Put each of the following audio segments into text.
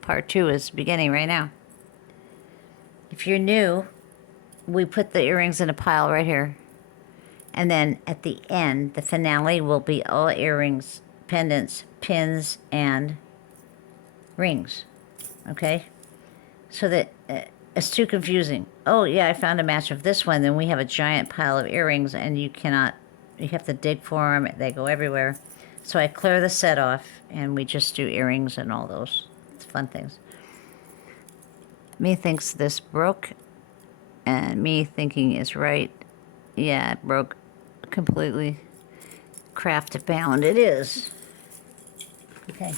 Part 2 is beginning right now. If you're new, we put the earrings in a pile right here. And then at the end, the finale will be all earrings, pendants, pins, and rings. Okay? So that it's too confusing. Oh, yeah, I found a match of this one. Then we have a giant pile of earrings, and you have to dig for them. They go everywhere. So I clear the set off, and we just do earrings and all those. It's fun things. Me thinks this broke, and me thinking is right. Yeah, it broke completely. Craft bound it is. Okay.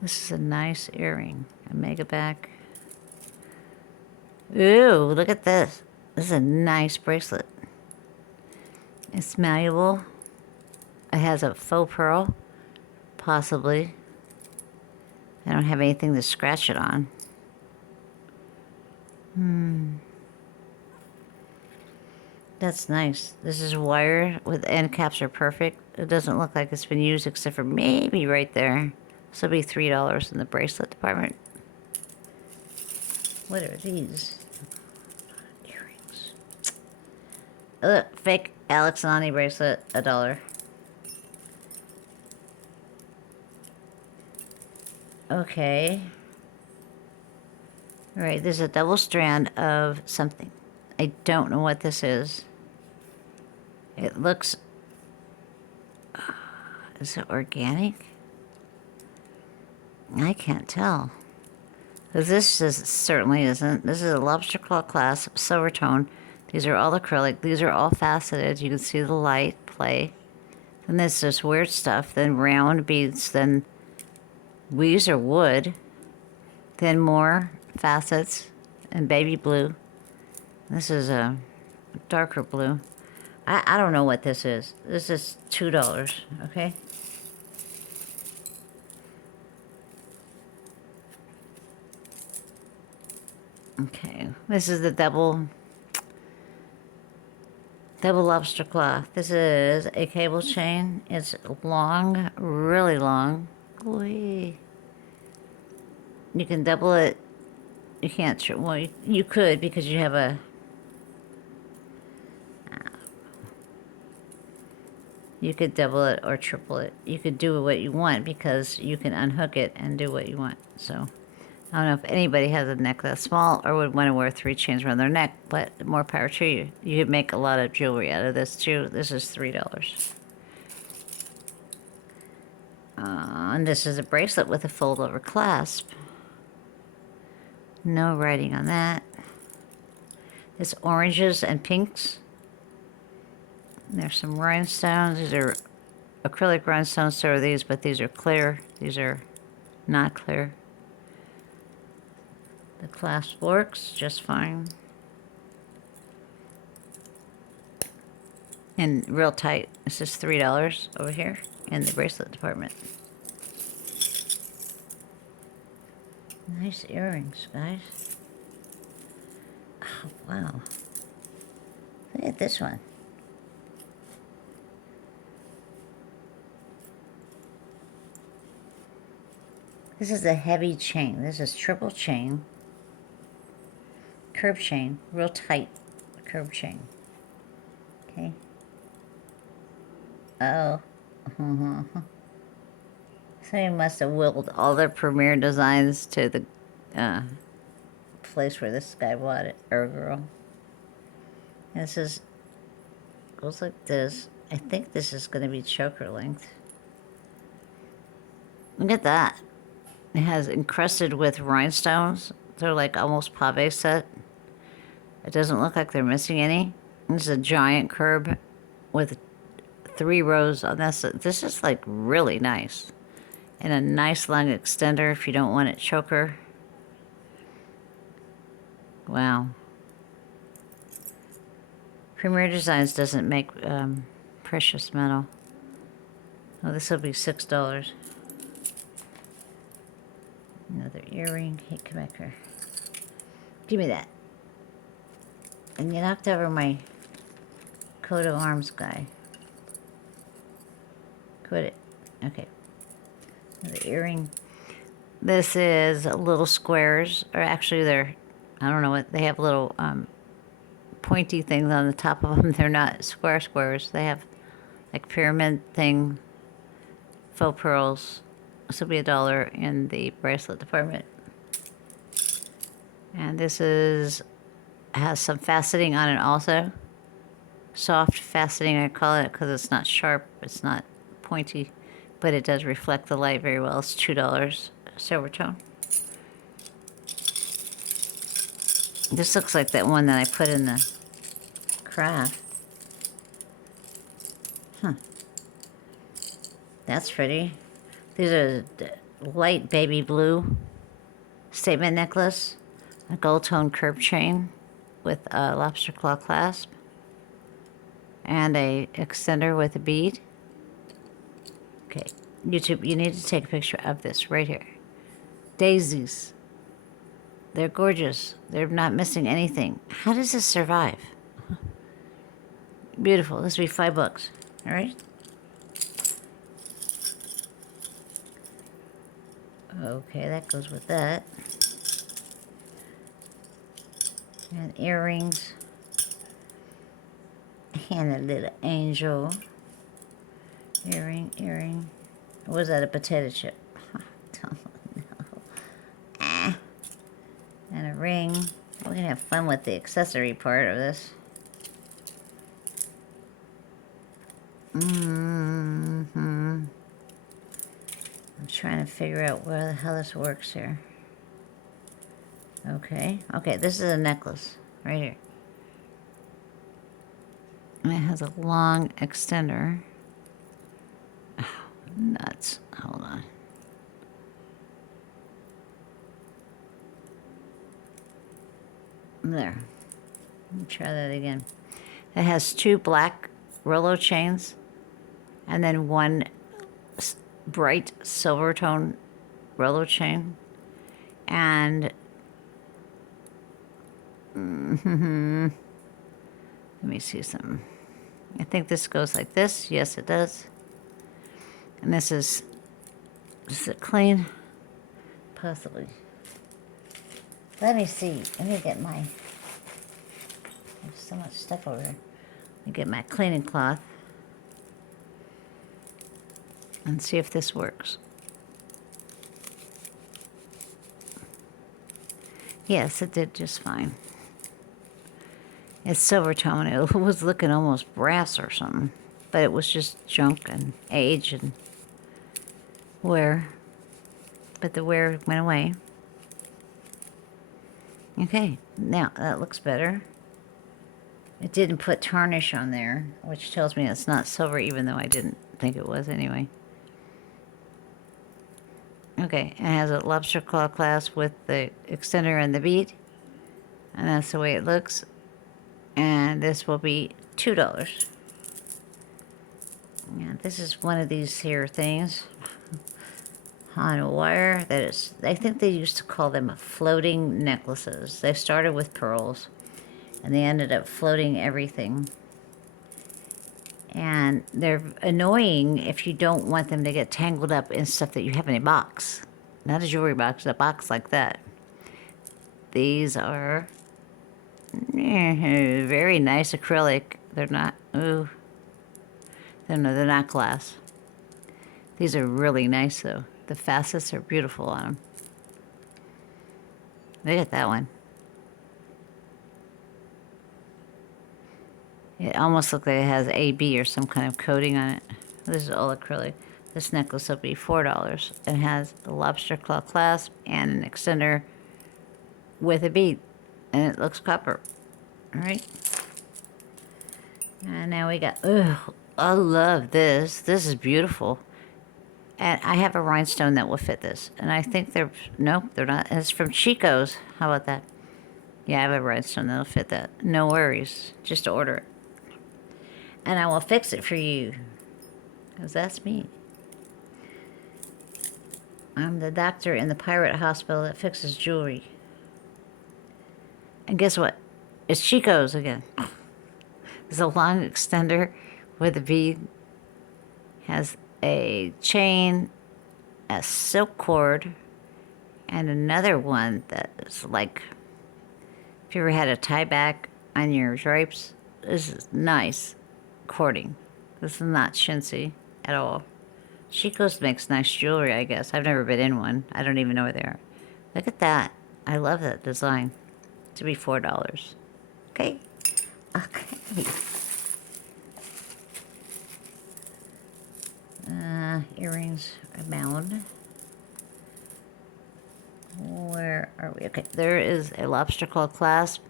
This is a nice earring. A mega back. Ooh, look at this. This is a nice bracelet. It's malleable. It has a faux pearl, possibly. I don't have anything to scratch it on. That's nice. This is wire with end caps are perfect. It doesn't look like it's been used except for maybe right there. This will be $3 in the bracelet department. What are these? Earrings. Fake Alex and Ani bracelet, $1. Okay. All right, there's a double strand of something. I don't know what this is. It looks... is it organic? I can't tell. This certainly isn't. This is a lobster claw clasp, silver tone. These are all acrylic. These are all faceted. You can see the light play. Then there's this weird stuff. Then round beads. Then weaves or wood. Then more facets and baby blue. This is a darker blue. I don't know what this is. This is $2, okay? Okay, this is the double lobster claw. This is a cable chain. It's long, really long. Whee. You can double it. You can't, well, you could because you have a, you could double it or triple it. You could do what you want because you can unhook it and do what you want. So I don't know if anybody has a neck that small or would want to wear 3 chains around their neck, but more power to you. You could make a lot of jewelry out of this too. This is $3. And this is a bracelet with a fold-over clasp. No writing on that. It's oranges and pinks. There's some rhinestones. These are acrylic rhinestones, so are these, but these are clear. These are not clear. The clasp works just fine. And real tight. This is $3 over here in the bracelet department. Nice earrings, guys. Oh, wow. Look at this one. This is a heavy chain. This is triple chain. Curb chain. Real tight curb chain. Okay. Oh. Somebody must have willed all their Premier designs to the place where this guy bought it, or girl. And this is, goes like this. I think this is going to be choker length. Look at that. It has encrusted with rhinestones. They're like almost pave set. It doesn't look like they're missing any. This is a giant curb with 3 rows on this. This is like really nice. And a nice long extender if you don't want it choker. Wow. Premier Designs doesn't make precious metal. Oh, this will be $6. Another earring. Hey, come back here. Give me that. And you knocked over my coat of arms guy. Quit it. Okay. Another earring. This is little squares, or actually they're, I don't know what, they have little pointy things on the top of them. They're not squares. They have like pyramid thing, faux pearls. This will be $1 in the bracelet department. And this has some faceting on it also. Soft faceting, I call it, because it's not sharp, it's not pointy, but it does reflect the light very well. It's $2, silver tone. This looks like that one that I put in the craft. Huh. That's pretty. These are light baby blue statement necklace, a gold tone curb chain with a lobster claw clasp, and a extender with a bead. Okay, YouTube, you need to take a picture of this right here. Daisies. They're gorgeous. They're not missing anything. How does this survive? Beautiful. This will be $5. All right. Okay, that goes with that. And earrings. And a little angel. Earring. Was that a potato chip? Don't know. And a ring. We're gonna have fun with the accessory part of this. I'm trying to figure out where the hell this works here. Okay, this is a necklace right here. And it has a long extender. Oh, nuts. Hold on. There. Let me try that again. It has 2 black Rolo chains and then 1 bright silver tone Rolo chain. And let me see something. I think this goes like this. Yes, it does. And this is it clean? Possibly. Let me see. Let me get my, there's so much stuff over here. Let me get my cleaning cloth and see if this works. Yes, it did just fine. It's silver tone. It was looking almost brass or something, but it was just junk and age and wear. But the wear went away. Okay, now that looks better. It didn't put tarnish on there, which tells me it's not silver, even though I didn't think it was anyway. Okay, it has a lobster claw clasp with the extender and the bead. And that's the way it looks. And this will be $2. Yeah, this is one of these here things on a wire that is, I think they used to call them floating necklaces. They started with pearls and they ended up floating everything. And they're annoying if you don't want them to get tangled up in stuff that you have in a box. Not a jewelry box, a box like that. These are very nice acrylic. They're not, ooh. No, they're not glass. These are really nice though. The facets are beautiful on them. Look at that one. It almost looks like it has AB or some kind of coating on it. This is all acrylic. This necklace will be $4. It has a lobster claw clasp and an extender with a bead. And it looks copper. Alright. And now we got, I love this. This is beautiful. And I have a rhinestone that will fit this. And I think they're, nope, they're not. It's from Chico's. How about that? Yeah, I have a rhinestone that'll fit that. No worries. Just order it. And I will fix it for you. Because that's me. I'm the doctor in the pirate hospital that fixes jewelry. And guess what? It's Chico's again. It's a long extender with a bead. Has a chain a silk cord, and another one that is like, if you ever had a tie back on your drapes, this is nice cording. This is not chintzy at all. Chico's makes nice jewelry, I guess. I've never been in one. I don't even know where they are. Look at that. I love that design. To be $4. Okay. Okay. Earrings abound. Where are we? Okay, there is a lobster claw clasp.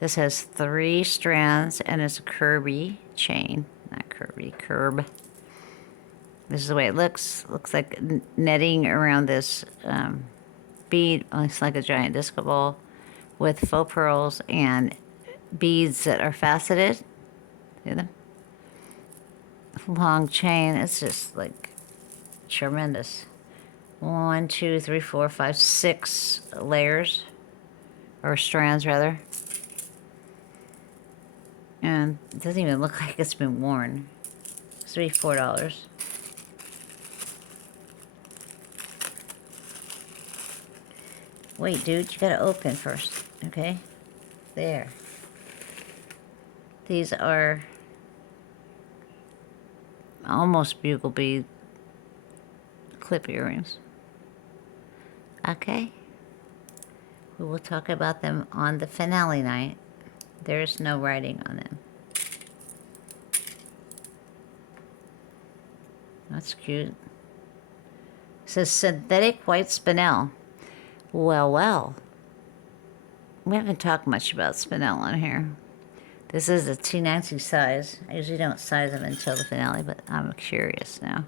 This has 3 strands and it's a Kirby chain. Not Kirby, curb. This is the way it looks. Looks like netting around this bead. Oh, it's like a giant disco ball with faux pearls and beads that are faceted. See them? Long chain. It's just like tremendous. 1, 2, 3, 4, 5, 6 layers, or strands rather. And it doesn't even look like it's been worn. It's gonna be $4. Wait, dude, you gotta open first, okay? There. These are almost bugle bead clip earrings. Okay. We will talk about them on the finale night. There's no writing on them. That's cute. It says synthetic white spinel. Well, well. We haven't talked much about spinel on here. This is a T90 size. I usually don't size them until the finale, but I'm curious now.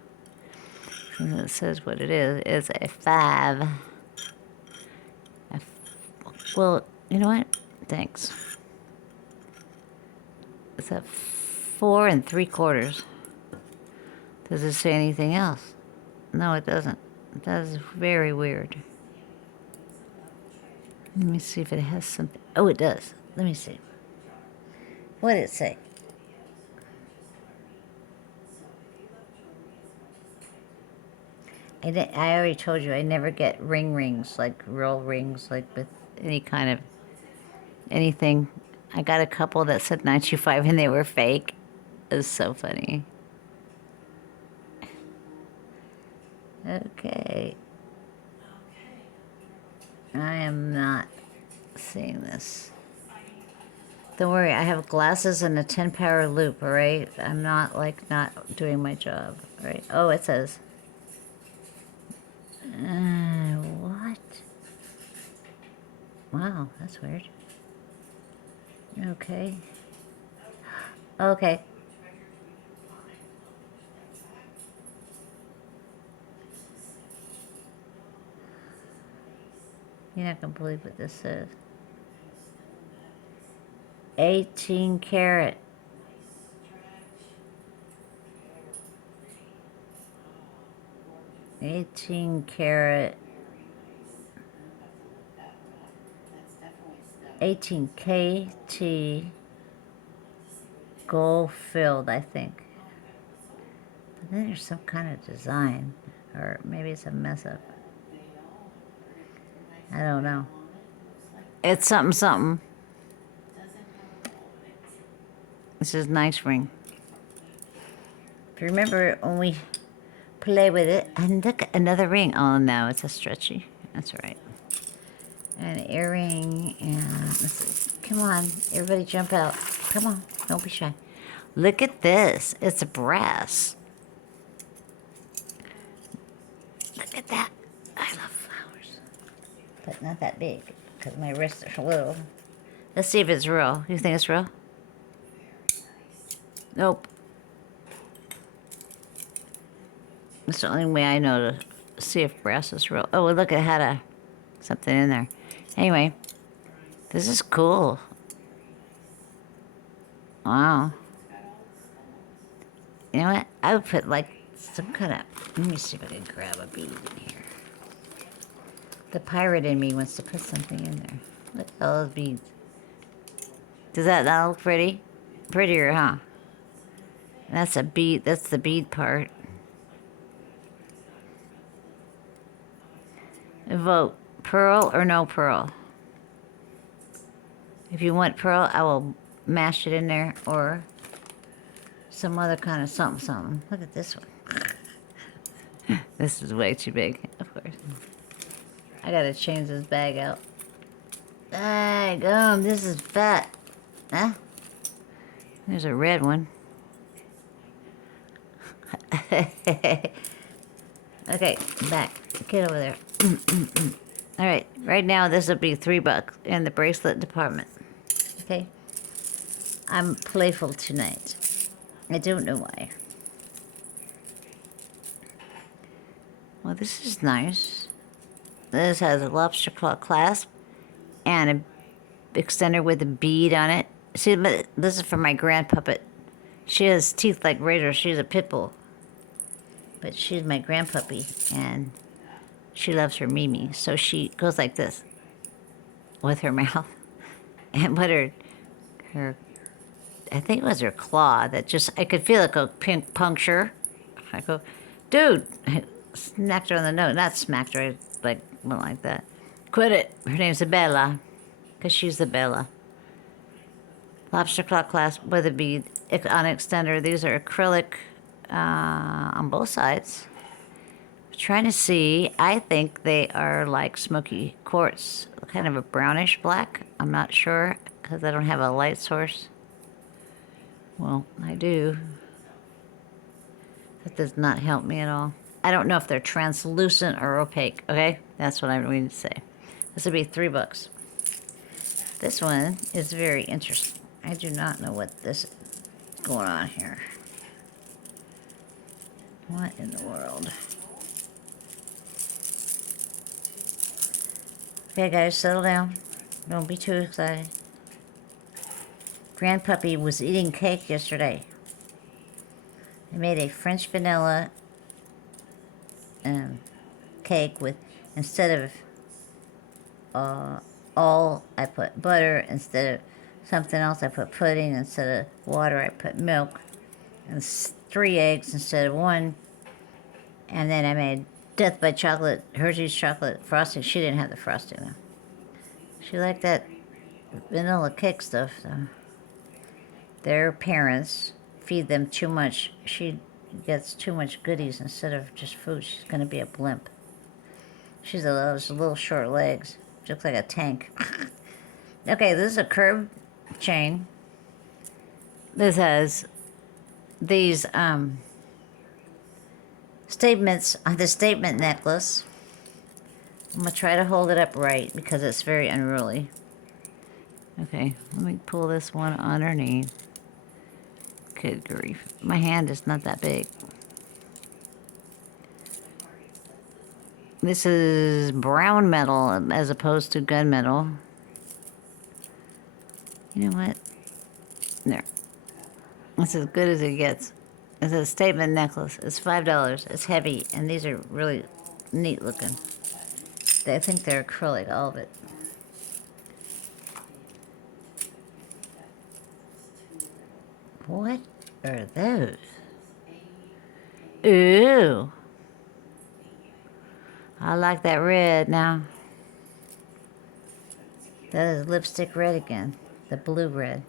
It says what it is. It's a 5. Well, you know what? Thanks. It's a 4 3/4. Does it say anything else? No, it doesn't. That is very weird. Let me see if it has something. Oh, it does. Let me see. What did it say? I already told you I never get rings, like real rings, like with any kind of anything. I got a couple that said 925 and they were fake. It was so funny. Okay. I am not seeing this. Don't worry, I have glasses and a 10 power loop, alright? I'm not like not doing my job, alright? Oh, it says. What? Wow, that's weird. Okay. Okay. You're not gonna believe what this says. 18 karat. $18 karat. 18 KT gold filled, I think. But then there's some kind of design, or maybe it's a mess up. I don't know. It's something, something. This is a nice ring. If you remember when we play with it, and look, another ring. Oh no, it's a stretchy. That's right. An earring, and let's see. Come on, everybody jump out. Come on, don't be shy. Look at this. It's a brass. Look at that. I love flowers. But not that big, because my wrists are little. Let's see if it's real. You think it's real? Nope. That's the only way I know to see if brass is real. Oh, look, it had something in there. Anyway, this is cool. Wow. You know what? I would put like some kind of. Let me see if I can grab a bead in here. The pirate in me wants to put something in there. Look at all those beads. Does that not look pretty? Prettier, huh? That's a bead. That's the bead part. Vote pearl or no pearl. If you want pearl, I will mash it in there, or some other kind of something. Look at this one. This is way too big, of course. I gotta change this bag out. Daggum, this is fat. Huh? There's a red one. Okay, back. Get over there. All right, right now this will be $3 in the bracelet department. Okay? I'm playful tonight. I don't know why. Well, this is nice. This has a lobster claw clasp and a extender with a bead on it. See, this is for my grand puppet. She has teeth like razors. She's a pit bull. But she's my grand puppy, and she loves her Mimi. So she goes like this with her mouth. And what her, I think it was her claw that just, I could feel it go pink puncture. I go, dude, I smacked her on the nose. Not smacked her, I like, went like that. Quit it. Her name's Bella, because she's the Bella. Lobster claw clasp with a bead on extender. These are acrylic on both sides. I'm trying to see. I think they are like smoky quartz, kind of a brownish black. I'm not sure because I don't have a light source. Well, I do. That does not help me at all. I don't know if they're translucent or opaque. Okay, that's what I mean to say. This would be $3. This one is very interesting. I do not know what this is going on here. What in the world? Okay, guys, settle down. Don't be too excited. Grandpuppy was eating cake yesterday. I made a French vanilla cake with, instead of all, I put butter. Instead of something else, I put pudding. Instead of water, I put milk. And 3 eggs instead of 1. And then I made Death by Chocolate, Hershey's chocolate frosting. She didn't have the frosting though. She liked that vanilla cake stuff. So their parents feed them too much. She gets too much goodies instead of just food. She's going to be a blimp. She's those little short legs. She looks like a tank. Okay, this is a curved chain. This has these statements on the statement necklace. I'm going to try to hold it up right because it's very unruly. Okay, let me pull this one underneath. Good grief. My hand is not that big. This is brown metal as opposed to gunmetal. You know what? There. It's as good as it gets. It's a statement necklace. It's $5. It's heavy, and these are really neat looking. I think they're acrylic, all of it. What are those? Ooh. I like that red now. That is lipstick red again. The blue red.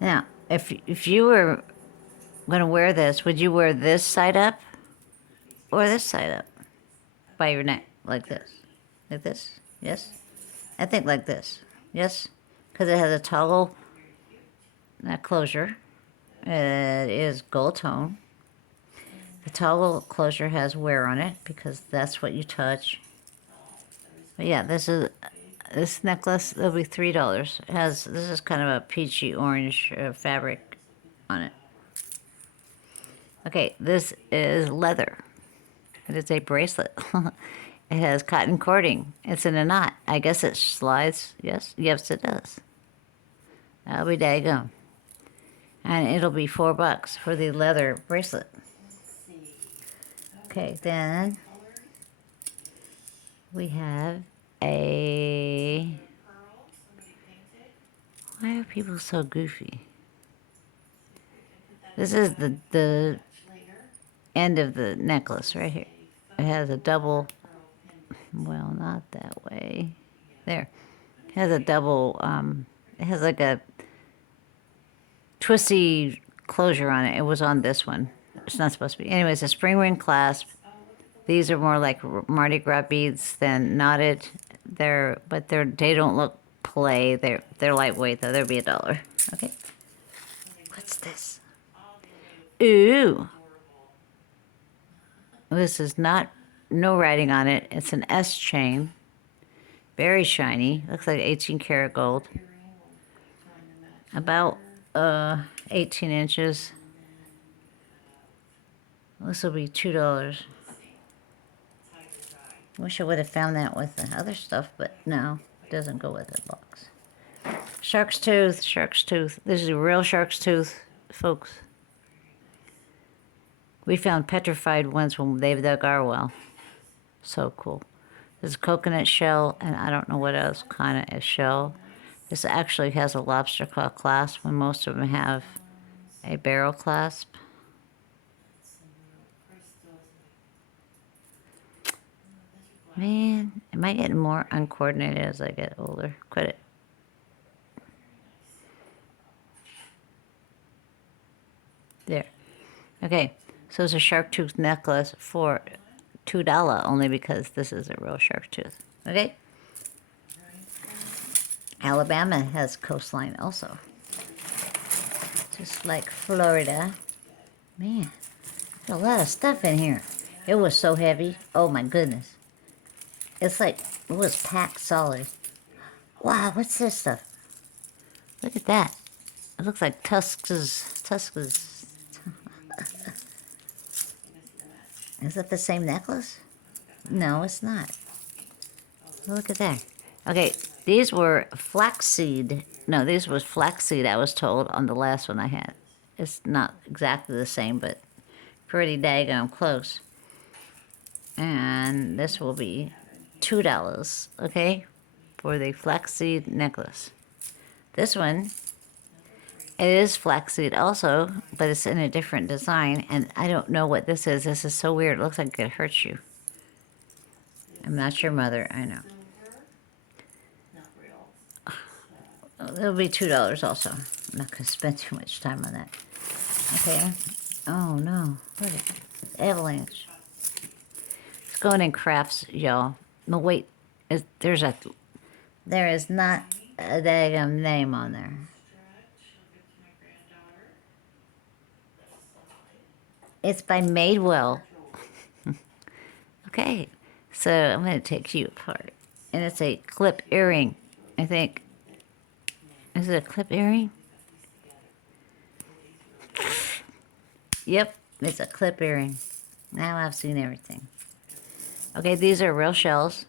Now, if you were going to wear this, would you wear this side up or this side up by your neck, like this? Like this? Yes? I think like this. Yes? Because it has a toggle closure. It is gold tone. The toggle closure has wear on it because that's what you touch. But yeah, this necklace will be $3. This is kind of a peachy orange fabric on it. Okay, this is leather. It is a bracelet. It has cotton cording. It's in a knot. I guess it slides. Yes, yes, it does. That'll be daggone. And it'll be $4 for the leather bracelet. Okay, then we have a... Why are people so goofy? This is the end of the necklace right here. It has a double Well, not that way. There. It has a double, it has like a twisty closure on it. It was on this one. It's not supposed to be. Anyways, a spring ring clasp. These are more like Mardi Gras beads than knotted. They don't look play. They're lightweight though. They'll be $1. Okay. What's this? Ooh. This is not, no writing on it. It's an S chain. Very shiny. Looks like 18 karat gold. About 18 inches. This will be $2. Wish I would have found that with the other stuff, but no, it doesn't go with the box. Shark's tooth, shark's tooth. This is a real shark's tooth, folks. We found petrified ones when they dug our well. So cool. This is coconut shell, and I don't know what else kind of shell. This actually has a lobster claw clasp when most of them have a barrel clasp. Man, am I getting more uncoordinated as I get older? Quit it. There. Okay, so it's a shark tooth necklace for $2 only because this is a real shark tooth. Okay? Alabama has coastline also. Just like Florida. Man, there's a lot of stuff in here. It was so heavy. Oh my goodness. It's like, it was packed solid. Wow, what's this stuff? Look at that. It looks like Tusk's. Is that the same necklace? No, it's not. Look at that. Okay, these were flaxseed. No, these was flaxseed, I was told, on the last one I had. It's not exactly the same, but pretty daggone close. And this will be $2, okay, for the flaxseed necklace. This one, it is flaxseed also, but it's in a different design, and I don't know what this is. This is so weird. It looks like it hurts you. I'm not your mother, I know. It'll be $2 also. I'm not going to spend too much time on that. Okay. Oh, no. Look at it. Avalanche. It's going in crafts, y'all. No, wait. There is not a daggum name on there. It's by Madewell. Okay. So I'm going to take you apart. And it's a clip earring, I think. Is it a clip earring? Yep, it's a clip earring. Now I've seen everything. Okay, these are real shells.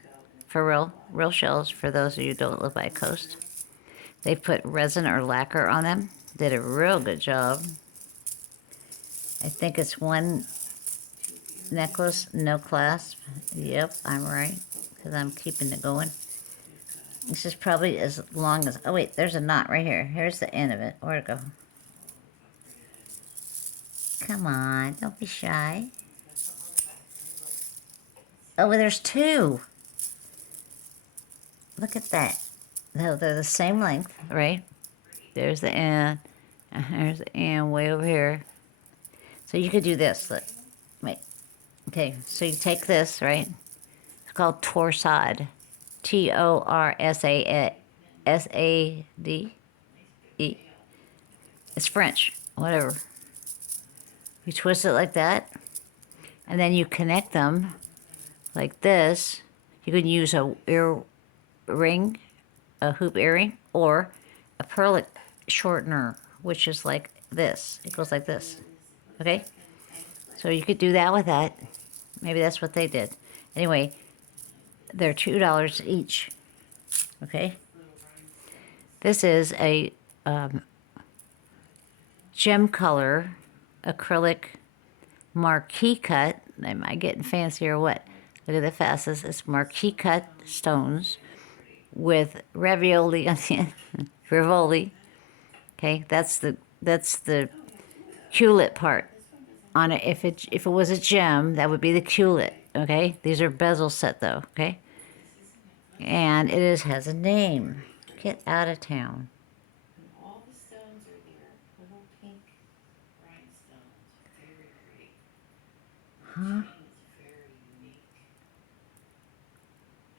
For real shells for those of you who don't live by a coast. They put resin or lacquer on them. Did a real good job. I think it's one necklace, no clasp. Yep, I'm right, because I'm keeping it going. This is probably as long as... Oh, wait, there's a knot right here. Here's the end of it. Where'd it go? Come on, don't be shy. Oh, well, there's two. Look at that. No, they're the same length, right? There's the end. And there's the end way over here. So you could do this. Look. Wait. Okay, so you take this, right? It's called torsade. Torsade. It's French, whatever. You twist it like that, and then you connect them like this. You can use a earring, a hoop earring, or a pearl shortener, which is like this. It goes like this, okay? So you could do that with that. Maybe that's what they did. Anyway, they're $2 each, okay? This is a gem color acrylic marquee cut. Am I getting fancy or what? Look at the facets. It's marquee cut stones with ravioli on the end. Rivoli. Okay, that's the culet part on it. If it was a gem, that would be the culet. Okay, these are bezel set though. Okay, And has a name. Get out of town. And all the stones are there. Little pink rhinestones. Very pretty. And the chain is very unique.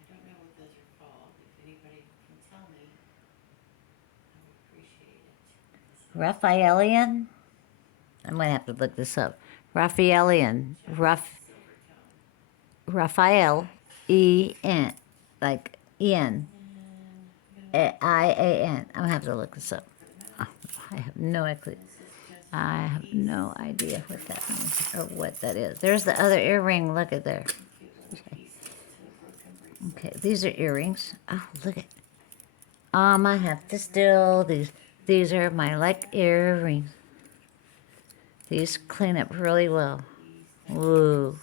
I don't know what those are called. If anybody can tell me, I would appreciate it. Raphaelian? I'm going to have to look this up. Raphaelian. Silver tone. Raphael. E-N. Like Ian. I-A-N. I'm going to have to look this up. Oh, I have no idea. I have no idea what that means or what that is. There's the other earring. Look at there. Okay, these are earrings. Oh, look at. I have to still these. These are my earrings. These clean up really well. Whoa.